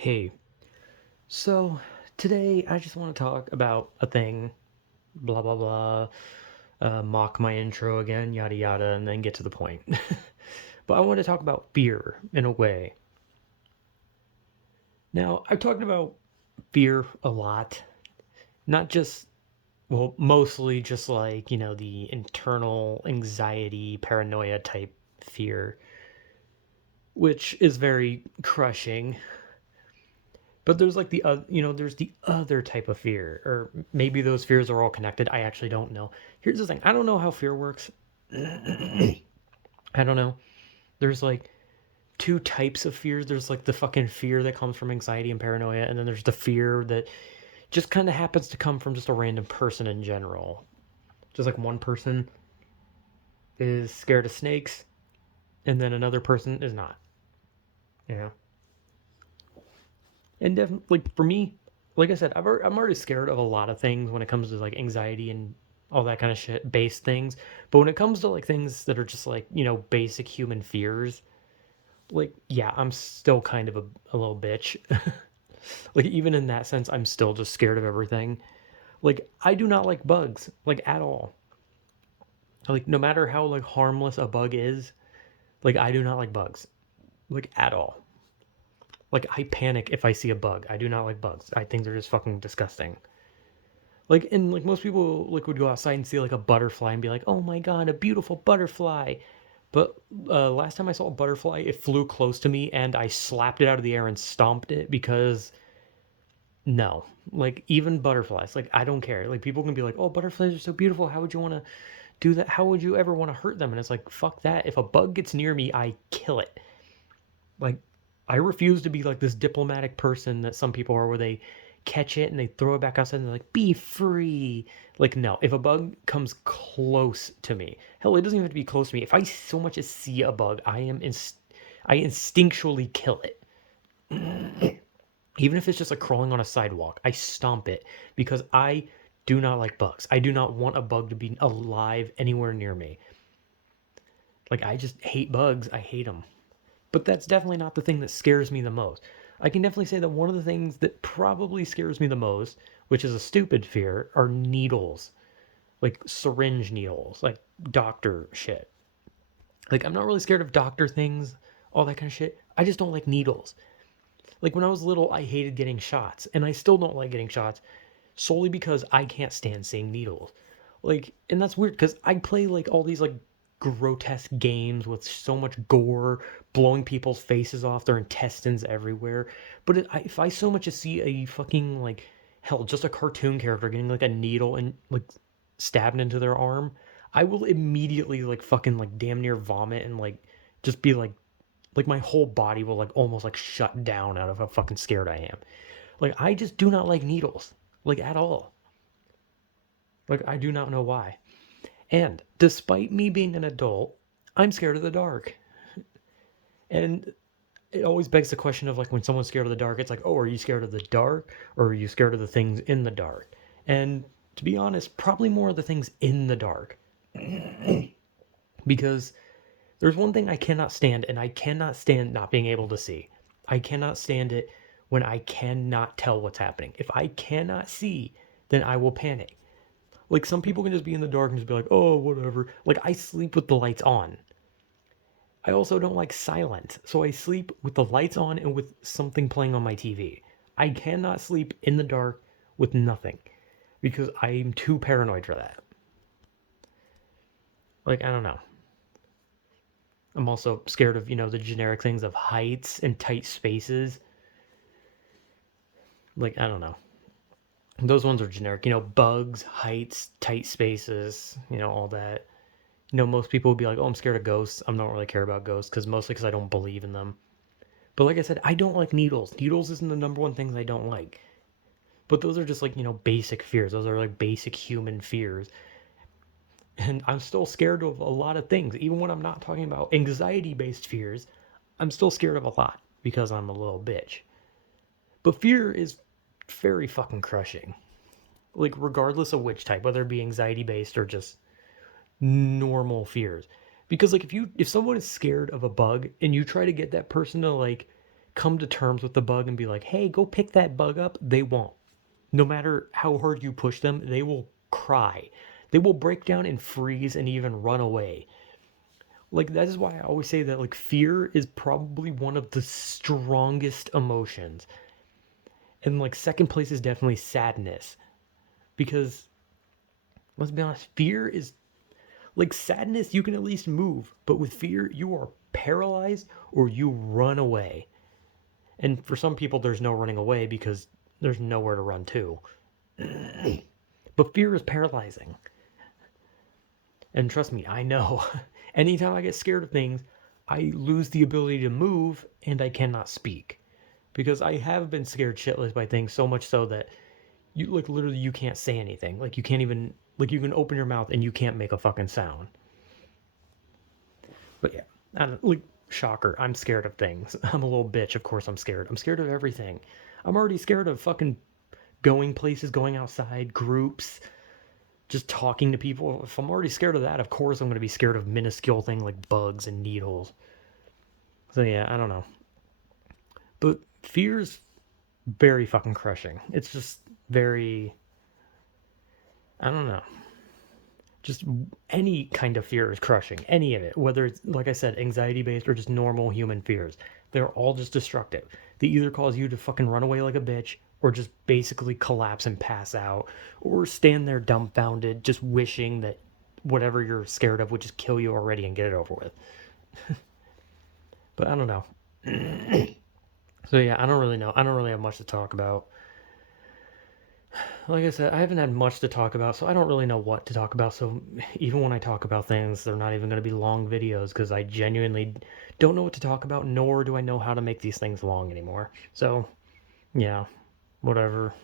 Hey, so today I just want to talk about a thing, blah blah blah, mock my intro again, yada yada, and then get to the point. But I want to talk about fear in a way. Now, I've talked about fear a lot, not just, well, mostly just like, the internal anxiety, paranoia type fear, which is very crushing. But there's like there's the other type of fear, or maybe those fears are all connected. I actually don't know. Here's the thing: I don't know how fear works. I don't know. There's like two types of fears. There's like the fucking fear that comes from anxiety and paranoia, and then there's the fear that just kind of happens to come from just a random person in general. Just like one person is scared of snakes, and then another person is not. You know, and definitely like for me, like I said, I'm already scared of a lot of things when it comes to like anxiety and all that kind of shit based things. But when it comes to like things that are just like basic human fears, like yeah, I'm still kind of a little bitch. Like even in that sense, I'm still just scared of everything. Like I do not like bugs, like at all. Like no matter how like harmless a bug is, like I do not like bugs, like at all. Like I panic if I see a bug. I do not like bugs. I think they're just fucking disgusting. Like and like most people like would go outside and see like a butterfly and be like, "Oh my god, a beautiful butterfly." But last time I saw a butterfly, it flew close to me and I slapped it out of the air and stomped it because no, like even butterflies, like I don't care. Like people can be like, "Oh, butterflies are so beautiful. How would you want to do that? How would you ever want to hurt them?" And it's like, "Fuck that. If a bug gets near me, I kill it." Like I refuse to be like this diplomatic person that some people are where they catch it and they throw it back outside and they're like, be free. Like, no, if a bug comes close to me, hell, it doesn't even have to be close to me. If I so much as see a bug, I instinctually kill it. Even if it's just like crawling on a sidewalk, I stomp it because I do not like bugs. I do not want a bug to be alive anywhere near me. Like, I just hate bugs. I hate them. But that's definitely not the thing that scares me the most. I can definitely say that one of the things that probably scares me the most, which is a stupid fear, are needles. Like syringe needles, like doctor shit. Like I'm not really scared of doctor things, all that kind of shit. I just don't like needles. Like when I was little, I hated getting shots, and I still don't like getting shots solely because I can't stand seeing needles. Like, and that's weird because I play like all these like grotesque games with so much gore, blowing people's faces off, their intestines everywhere. But if I so much as see a fucking like hell, just a cartoon character getting like a needle and like stabbed into their arm, I will immediately like fucking like damn near vomit and like just be like my whole body will like almost like shut down out of how fucking scared I am. Like I just do not like needles, like at all. Like I do not know why. And despite me being an adult, I'm scared of the dark. And it always begs the question of like when someone's scared of the dark, it's like, oh, are you scared of the dark or are you scared of the things in the dark? And to be honest, probably more of the things in the dark. Because there's one thing I cannot stand, and I cannot stand not being able to see. I cannot stand it when I cannot tell what's happening. If I cannot see, then I will panic. Like some people can just be in the dark and just be like, oh, whatever. Like I sleep with the lights on. I also don't like silence, so I sleep with the lights on and with something playing on my TV. I cannot sleep in the dark with nothing because I'm too paranoid for that. Like, I don't know. I'm also scared of, the generic things of heights and tight spaces. Like, I don't know. Those ones are generic, bugs, heights, tight spaces, all that. Most people would be like, "Oh, I'm scared of ghosts." I don't really care about ghosts because I don't believe in them. But like I said, I don't like needles. Needles isn't the number one things I don't like. But those are just like basic fears. Those are like basic human fears. And I'm still scared of a lot of things, even when I'm not talking about anxiety-based fears. I'm still scared of a lot because I'm a little bitch. But fear is very fucking crushing. Like regardless of which type, whether it be anxiety-based or just normal fears. Because like if someone is scared of a bug and you try to get that person to like come to terms with the bug and be like, hey, go pick that bug up, they won't. No matter how hard you push them, they will cry. They will break down and freeze and even run away. Like, that is why I always say that, like, fear is probably one of the strongest emotions. And, like, second place is definitely sadness. Because, let's be honest, fear is, like, sadness, you can at least move. But with fear, you are paralyzed or you run away. And for some people, there's no running away because there's nowhere to run to. But fear is paralyzing. And trust me, I know. Anytime I get scared of things, I lose the ability to move and I cannot speak. Because I have been scared shitless by things, so much so that you, like, literally you can't say anything. Like, you can't even, like, you can open your mouth and you can't make a fucking sound. But yeah, I don't, like, shocker, I'm scared of things. I'm a little bitch, of course I'm scared. I'm scared of everything. I'm already scared of fucking going places, going outside, groups, just talking to people. If I'm already scared of that, of course I'm going to be scared of minuscule things like bugs and needles. So yeah, I don't know. But fear's very fucking crushing. It's just very, I don't know. Just any kind of fear is crushing. Any of it, whether it's, like I said, anxiety based or just normal human fears. They're all just destructive. They either cause you to fucking run away like a bitch or just basically collapse and pass out or stand there dumbfounded just wishing that whatever you're scared of would just kill you already and get it over with. But I don't know. So yeah, I don't really know. I don't really have much to talk about. Like I said, I haven't had much to talk about, so I don't really know what to talk about. So even when I talk about things, they're not even going to be long videos because I genuinely don't know what to talk about, nor do I know how to make these things long anymore. So yeah, whatever.